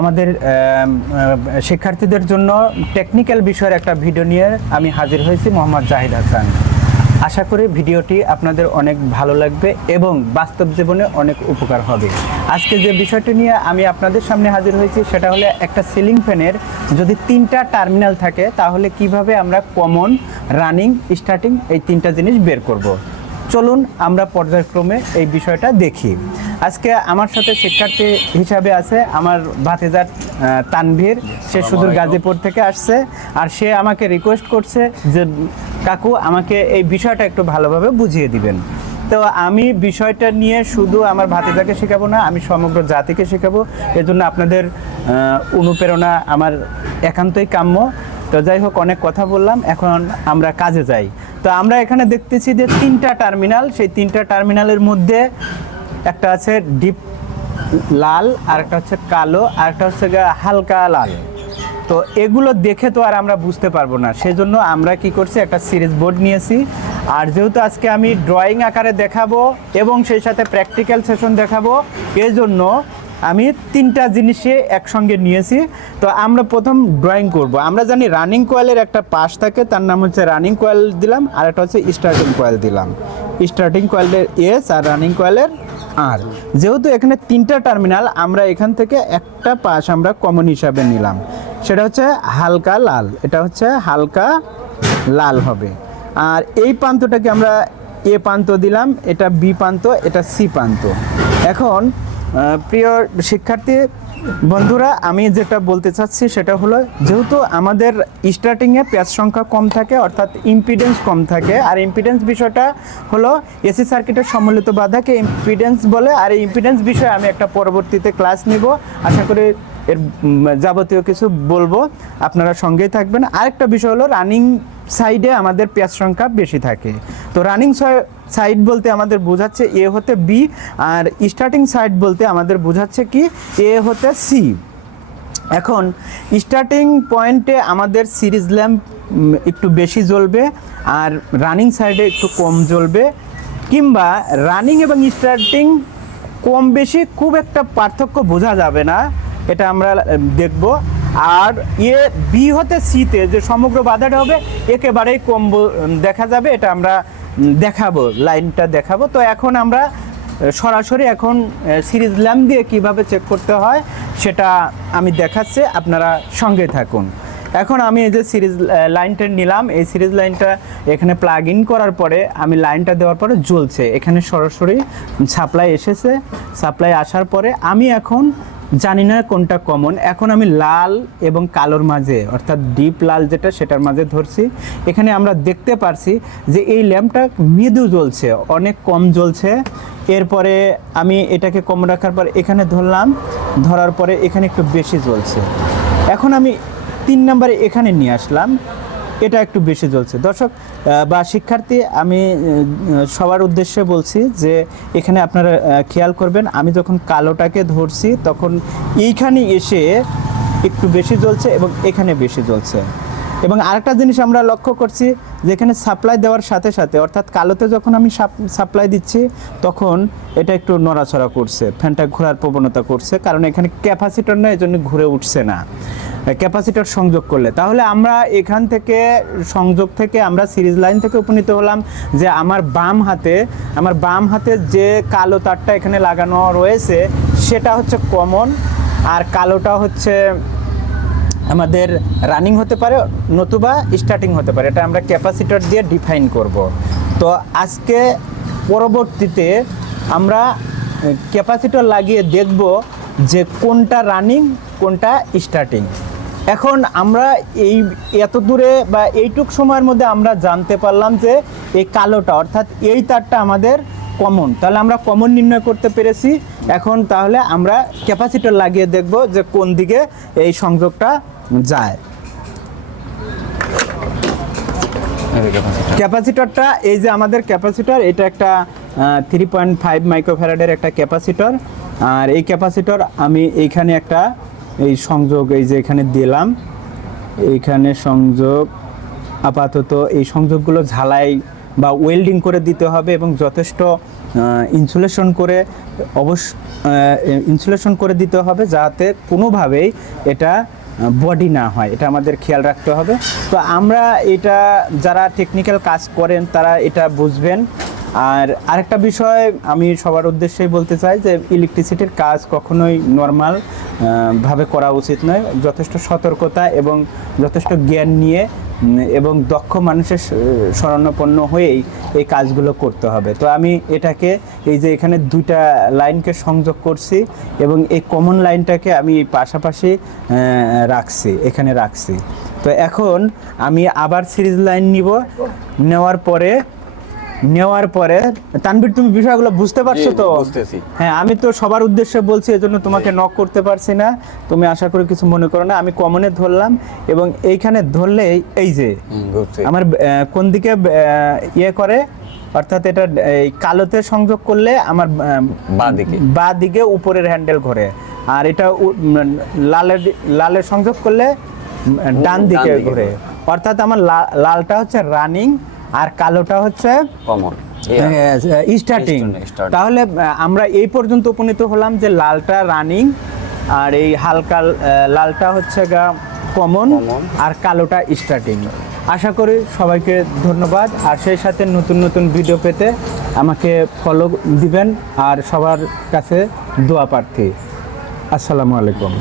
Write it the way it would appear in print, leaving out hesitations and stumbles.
আমাদের শিক্ষার্থীদের জন্য টেকনিক্যাল বিষয়ের একটা ভিডিও নিয়ে আমি হাজির হয়েছি, মোহাম্মদ জাহিদ হাসান। আশা করি ভিডিওটি আপনাদের অনেক ভালো লাগবে এবং বাস্তব জীবনে অনেক উপকার হবে। আজকে যে বিষয়টি নিয়ে আমি আপনাদের সামনে হাজির হয়েছি সেটা হলো একটা সিলিং ফ্যানের যদি 3টা টার্মিনাল থাকে তাহলে কিভাবে আমরা কমন, রানিং, স্টার্টিং এই 3টা জিনিস বের করব। চলুন আমরা পর্যায়ক্রমে এই বিষয়টা দেখি। আজকে আমার সাথে শিক্ষার্থী হিসাবে আছে আমার ভাতিজা তানভীর। সে সুদূর গাজীপুর থেকে আসছে আর সে আমাকে রিকোয়েস্ট করছে যে কাকু আমাকে এই বিষয়টা একটু ভালোভাবে বুঝিয়ে দিবেন। তো আমি বিষয়টা নিয়ে শুধু আমার ভাতিজাকে শেখাবো না, আমি সমগ্র জাতিকে শেখাবো। এজন্য আপনাদের অনুপ্রেরণা আমার একান্তই কাম্য। তো যাই হোক, অনেক কথা বললাম, এখন আমরা কাজে যাই। তো আমরা এখানে দেখতেছি যে 3টা টার্মিনাল, সেই 3টা টার্মিনালের মধ্যে একটা আছে ডিপ লাল, আর একটা হচ্ছে কালো, আর একটা হচ্ছে হালকা লাল। তো এগুলো দেখে তো আর আমরা বুঝতে পারবো না, সেজন্য আমরা কি করছি, একটা সিরিজ বোর্ড নিয়েছি। আর যেহেতু আজকে আমি ড্রয়িং আকারে দেখাবো এবং সেই সাথে প্র্যাকটিক্যাল সেশন দেখাবো, এই জন্য আমি 3টা জিনিসে একসঙ্গে নিয়েছি। তো আমরা প্রথম ড্রয়িং করব। আমরা জানি রানিং কয়েলের একটা পাশ থাকে, তার নাম হচ্ছে রানিং কয়েল দিলাম, আর একটা হচ্ছে স্টার্টিং কয়েল দিলাম। স্টার্টিং কয়েলের এস আর রানিং কয়েলের আর। যেহেতু এখানে 3টা টার্মিনাল, আমরা এখান থেকে একটা পাশ আমরা কমন হিসাবে নিলাম, সেটা হচ্ছে হালকা লাল। এটা হচ্ছে হালকা লাল হবে। আর এই প্রান্তটাকে আমরা এ প্রান্ত দিলাম, এটা বি প্রান্ত, এটা সি প্রান্ত। এখন প্রিয় শিক্ষার্থী বন্ধুরা, আমি যেটা বলতে চাচ্ছি সেটা হলো, যেহেতু আমাদের স্টার্টিংয়ে প্যাচ সংখ্যা কম থাকে, অর্থাৎ ইম্পিডেন্স কম থাকে। আর ইম্পিডেন্স বিষয়টা হলো এসি সার্কিটের সম্মিলিত বাধাকে ইম্পিডেন্স বলে। আর এই ইম্পিডেন্স বিষয়ে আমি একটা পরবর্তীতে ক্লাস নিব, আশা করি এর যাবতীয় কিছু বলবো, আপনারা সঙ্গেই থাকবেন। আরেকটা বিষয় হলো রানিং সাইডে আমাদের প্যাচ সংখ্যা বেশি থাকে। তো রানিং সাইড বলতে আমাদের বোঝাচ্ছে এ হতে বি, আর স্টার্টিং সাইড বলতে আমাদের বোঝাচ্ছে কি এ হতে সি। এখন স্টার্টিং পয়েন্টে আমাদের সিরিজ ল্যাম্প একটু বেশি জ্বলবে আর রানিং সাইডে একটু কম জ্বলবে, কিংবা রানিং এবং স্টার্টিং কম বেশি খুব একটা পার্থক্য বোঝা যাবে না, এটা আমরা দেখব। আর এ বি হতে সিতে যে সমগ্র বাধাটা হবে একেবারেই কম দেখা যাবে, এটা আমরা দেখাবো, লাইনটা দেখাবো। তো এখন আমরা সরাসরি এখন সিরিজ ল্যাম্প দিয়ে কিভাবে চেক করতে হয় সেটা আমি দেখাচ্ছি, আপনারা সঙ্গে থাকুন। এখন আমি এই যে সিরিজ লাইনটা নিলাম, এই সিরিজ লাইনটা এখানে প্লাগ ইন করার পরে আমি লাইনটা দেওয়ার পরে জ্বলছে, এখানে সরাসরি সাপ্লাই এসেছে। সাপ্লাই আসার পরে আমি এখন জানি না কোনটা কমন, এখন আমি লাল এবং কালোর মাঝে, অর্থাৎ ডিপ লাল যেটা সেটার মাঝে ধরছি। এখানে আমরা দেখতে পারছি যে এই ল্যাম্পটা মৃদু জ্বলছে, অনেক কম জ্বলছে। এরপরে আমি এটাকে কম রাখার পর এখানে ধরলাম, ধরার পরে এখানে একটু বেশি জ্বলছে। এখন আমি 3 নম্বরে এখানে নিয়ে আসলাম, এটা একটু বেশি জ্বলছে। দর্শক বা শিক্ষার্থী, আমি সবার উদ্দেশ্যে বলছি যে এখানে আপনারা খেয়াল করবেন, আমি যখন কালোটাকে ধরছি তখন এইখানে এসে একটু বেশি জ্বলছে এবং এখানে বেশি জ্বলছে। এবং আরেকটা জিনিস আমরা লক্ষ্য করছি যে এখানে সাপ্লাই দেওয়ার সাথে সাথে, অর্থাৎ কালোতে যখন আমি সাপ্লাই দিচ্ছি তখন এটা একটু নড়াচড়া করছে, ফ্যানটা ঘোরার প্রবণতা করছে, কারণ এখানে ক্যাপাসিটর না, এই জন্য ঘুরে উঠছে না। ক্যাপাসিটর সংযোগ করলে তাহলে আমরা এখান থেকে সংযোগ থেকে আমরা সিরিজ লাইন থেকে উপনীত হলাম যে আমার বাম হাতে যে কালো তারটা এখানে লাগানো রয়েছে সেটা হচ্ছে কমন, আর কালোটা হচ্ছে আমাদের রানিং হতে পারে নতুবা স্টার্টিং হতে পারে। এটা আমরা ক্যাপাসিটর দিয়ে ডিফাইন করব। তো আজকে পরবর্তীতে আমরা ক্যাপাসিটর লাগিয়ে দেখব যে কোনটা রানিং কোনটা স্টার্টিং। এখন আমরা এই এত দূরে বা এইটুক সময়ের মধ্যে আমরা জানতে পারলাম যে এই কালোটা, অর্থাৎ এই তারটা আমাদের কমন, তাহলে আমরা কমন নির্ণয় করতে পেরেছি। এখন তাহলে আমরা ক্যাপাসিটর লাগিয়ে দেখব যে কোন দিকে এই সংযোগটা যায়। ক্যাপাসিটরটা, এই যে আমাদের ক্যাপাসিটর, এটা একটা 3.5 মাইক্রোফ্যারাডের একটা ক্যাপাসিটর। আর এই ক্যাপাসিটর আমি এইখানে একটা এই সংযোগ এই যে এখানে দিলাম, এইখানে সংযোগ আপাতত এই সংযোগগুলো ঝালাই বা ওয়েল্ডিং করে দিতে হবে এবং যথেষ্ট ইনসুলেশন করে দিতে হবে, যাতে কোনোভাবেই এটা বডি না হয়, এটা আমাদের খেয়াল রাখতে হবে। তো আমরা এটা যারা টেকনিক্যাল কাজ করেন তারা এটা বুঝবেন। আর আরেকটা বিষয় আমি সবার উদ্দেশ্যেই বলতে চাই যে ইলেকট্রিসিটির কাজ কখনোই নর্মাল ভাবে করা উচিত নয়। যথেষ্ট সতর্কতা এবং যথেষ্ট জ্ঞান নিয়ে এবং দক্ষ মানুষের শরণাপন্ন হয়েই এই কাজগুলো করতে হবে। তো আমি এটাকে এই যে এখানে দুইটা লাইনকে সংযোগ করছি এবং এই কমন লাইনটাকে আমি পাশাপাশি এখানে রাখছি। তো এখন আমি আবার সিরিজ লাইন নেওয়ার পরে তানভীর, তুমি বিষয়গুলো বুঝতে পারছো তো? বুঝতেছি। হ্যাঁ, আমি তো সবার উদ্দেশ্যে বলছি, এজন্য তোমাকে নক করতে পারছি না, তুমি আশা করি কিছু মনে করো না। আমি কমনে ধরলাম এবং এইখানে ধরলে এই যে আমার কোন দিকে ইয়ে করে, অর্থাৎ এটা এই কালোতে সংযোগ করলে আমার বাঁ দিকে উপরের হ্যান্ডেল ঘোরে, আর এটা লালের সংযোগ করলে ডান দিকে ঘোরে। অর্থাৎ আমার লালটা হচ্ছে রানিং আর কালোটা হচ্ছে কমন স্টার্টিং। তাহলে আমরা এই পর্যন্ত উপনীত হলাম যে লালটা রানিং আর এই হালকা লালটা হচ্ছে কমন আর কালোটা স্টার্টিং। আশা করি সবাইকে ধন্যবাদ, আর সেই সাথে নতুন নতুন ভিডিও পেতে আমাকে ফলো দিবেন আর সবার কাছে দোয়া প্রার্থী। আসসালামু আলাইকুম।